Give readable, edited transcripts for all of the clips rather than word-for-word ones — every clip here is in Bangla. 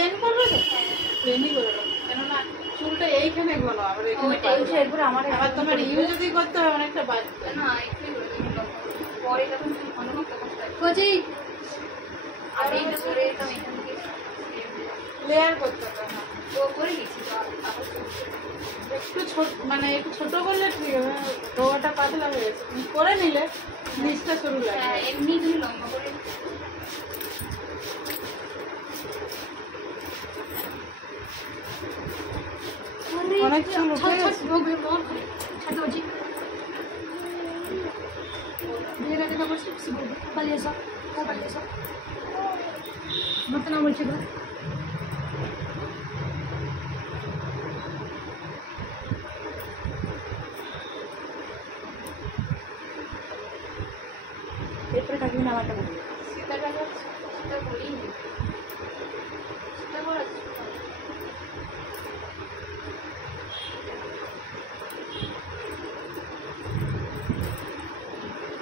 প্লেন করবে তো? প্লেনই করে দাও, কেননা চুলটা এইখানে ঘন, আবার এখানে পাতলা। এরপর আমার আবার তোমার ইউ যদি করতে হয় অনেকটা বাড়বে। না একটু পরে যখন ঘন হোক তখন কোচি আর এইটা করে তো এখান থেকে লেয়ার করতে হবে। হ্যাঁ, ও করে দিচ্ছি তো তারপর একটু ছোট, মানে একটু ছোট করলে ঠিক হবে, রোয়াটা পাতলা হয়ে গেছে। তুমি করে নিলে নিচটা সরু লাগবে। হ্যাঁ এমনি তুমি লম্বা করে অনেক চুল উঠে গেছে। এরপরে কাকিমা আমারটা বলবে সেটা করিনি সেটা করা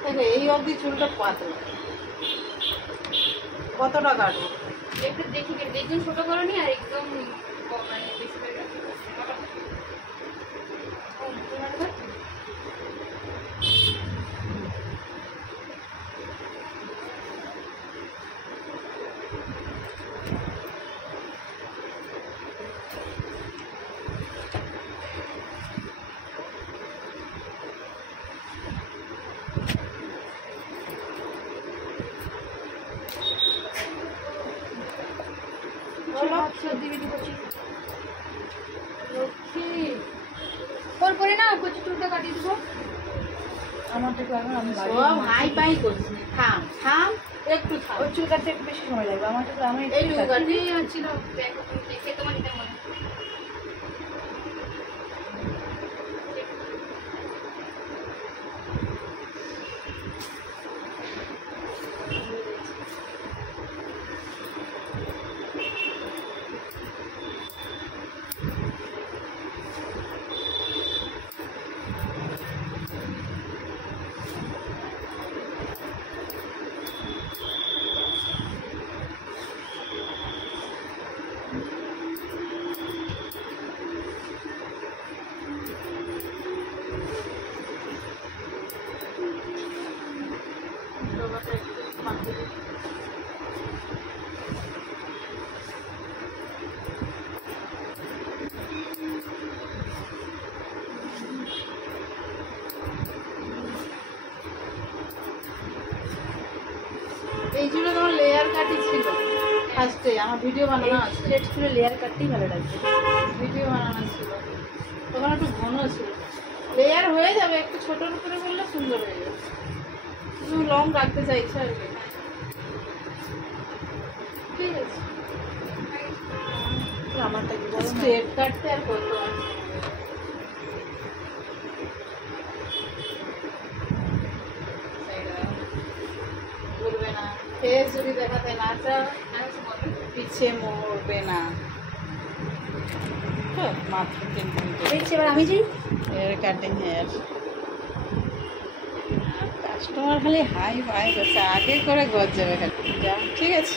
দেখো এই অবধি চুলটা পাতলা, কতটা কাটবো? একটু দেখি একদম ছোট করনি আর একদম মানে বেশি করে রাখি পরে না কচি চুলটা কাটিয়ে দেবো আমারটা একটু এখন আমি বাড়ি সব হাই পাই করছিস, থাম থাম একটু থাম। ওই চুল কাটতে একটু বেশি সময় লাগবে, আমারটা একটু আমি এই চুল কাটি ছিল দেখে তোমার এটা মনে এই চুলে তোমার লেয়ার কাটি ছিল ফার্স্টে, আমার ভিডিও বানানো আছে, স্ট্রেট চুলে লেয়ার কাটতেই ভালো লাগবে। ভিডিও বানানো ছিল তখন একটু ঘন ছিল। লেয়ার হয়ে যাবে, একটু ছোটোর উপরে করলে সুন্দর হয়ে যাবে। শুধু লং রাখতে চাইছো আর কি। ঠিক আছে, আমারটা কি বলো না? স্ট্রেট কাটতে আর কত আছে। ঘুরবে না, ফেস যদি দেখাতে না চাও পিছিয়ে মরবে না। মাত্র 3 মিনিট দেখছি এবার আমি যাই। Hair cutting hair. কাস্টমার খালি হাই ফাই করছে, আগে করে গজ যাবে খালি। যা, ঠিক আছে।